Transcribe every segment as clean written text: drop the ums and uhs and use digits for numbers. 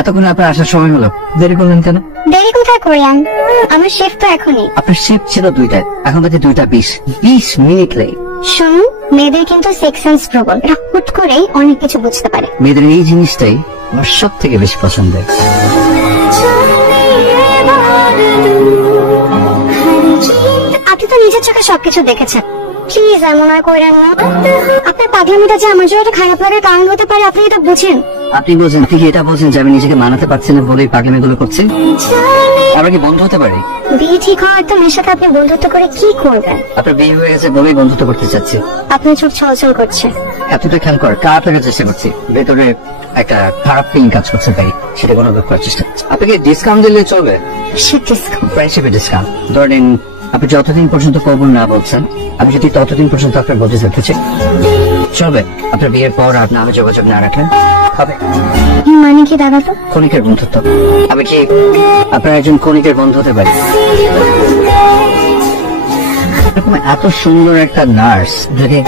এতক্ষণ আপনার আসার সময় হলো, দেরি করলেন কেন? দেরি কোথায় করি আমি? আমার শিফট তো এখনই। আপনার শিফট ছিল 2টায়, এখন বাজে 2:20 মিনিট লেট। শুনুন, মেয়েদের কিন্তু সেক্স সেন্স প্রবল, এরা হুট করেই অনেক কিছু বুঝতে পারে। মেয়েদের এই জিনিসটাই আমার সব থেকে বেশি পছন্দের। আপনি তো নিজের চোখে সবকিছু দেখেছেন, প্লিজ এমন আর করেন না। আপনার পাগলামিটা যে আমার জন্য খারাপ লাগার কারণ হতে পারে, আপনি এটা বুঝেন। আপনি বোঝেন, ঠিক এটা বোঝেন যে আমি নিজেকে মানাতে পারছি না বলেই পাগলামি গুলো করছি। আমরা কি বন্ধু হতে পারি? বিয়ে ঠিক হওয়ার তো মেয়ের সাথে আপনি বন্ধুত্ব করে কি করবেন? আপনার বিয়ে হয়ে গেছে বলেই বন্ধুত্ব করতে চাচ্ছি। আপনার চোখ ছলছল করছে। এতটা খেয়াল কর, খারাপ লাগার চেষ্টা করছি, ভেতরে একটা খারাপ ফিলিং কাজ করছে, তাই সেটা কোনো করার চেষ্টা করছি। আপনাকে ডিসকাউন্ট দিলে চলবে? ফ্রেন্ডশিপে ডিসকাউন্ট ধরেন, আপনি যতদিন পর্যন্ত কবুল না বলছেন, আমি যদি ততদিন পর্যন্ত আপনার বলতে চাচ্ছি চলবে? আপনার বিয়ের পর আর নামে যোগাযোগ না রাখলেন হবে? মানে কি দাদা? তো ক্ষণিকের বন্ধুত্ব। আমি কি আপনার একজন ক্ষণিকের বন্ধু হতে পারি? এরকম এত সুন্দর একটা নার্স যদি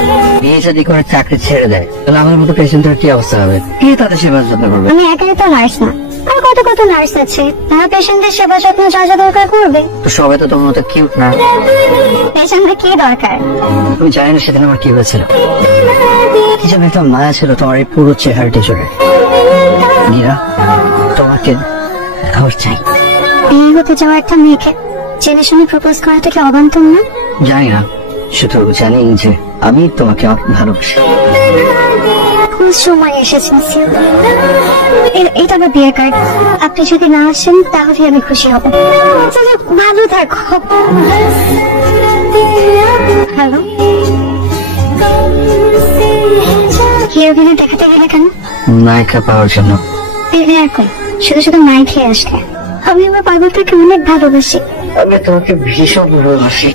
বিয়ে শাদী করে চাকরি ছেড়ে দেয়, তাহলে আমার মতো পেশেন্টের কি অবস্থা হবে? কে তাদের সেবা যত্ন করবে? আমি একাই তো নার্স না, আর কত কত নার্স আছে, তারা পেশেন্টের সেবা যত্ন যা যা দরকার করবে। তো সবাই তো তোমার মতো কিউট না। পেশেন্টের কি দরকার? তুমি জানি না সেদিন আমার কি হয়েছিল, কি যেন একটা মায়া ছিল তোমার এই পুরো চেহারাটি জুড়ে। মীরা, তোমাকে আমার চাই। বিয়ে হতে যাওয়া একটা মেয়েকে জেনে শুনে প্রপোজ করাটা কি অবান্তর না? জানি না, শুধু জানি যে আমি তোমাকে ভালোবাসি। খুব সময় এসেছেন। এটা আমার বিয়ের কার্ড, আপনি যদি না আসেন তাহলে আমি খুশি হব। ভালো থাকো। হ্যালো, হিরোইনে দেখাতে গেলে কেন? নায়িকা পাওয়ার জন্য। এখন শুধু শুধু মাই খেয়ে আসলে। আমি আমার পাগলটাকে অনেক ভালোবাসি। আমি তোমাকে ভীষণ ভালোবাসি।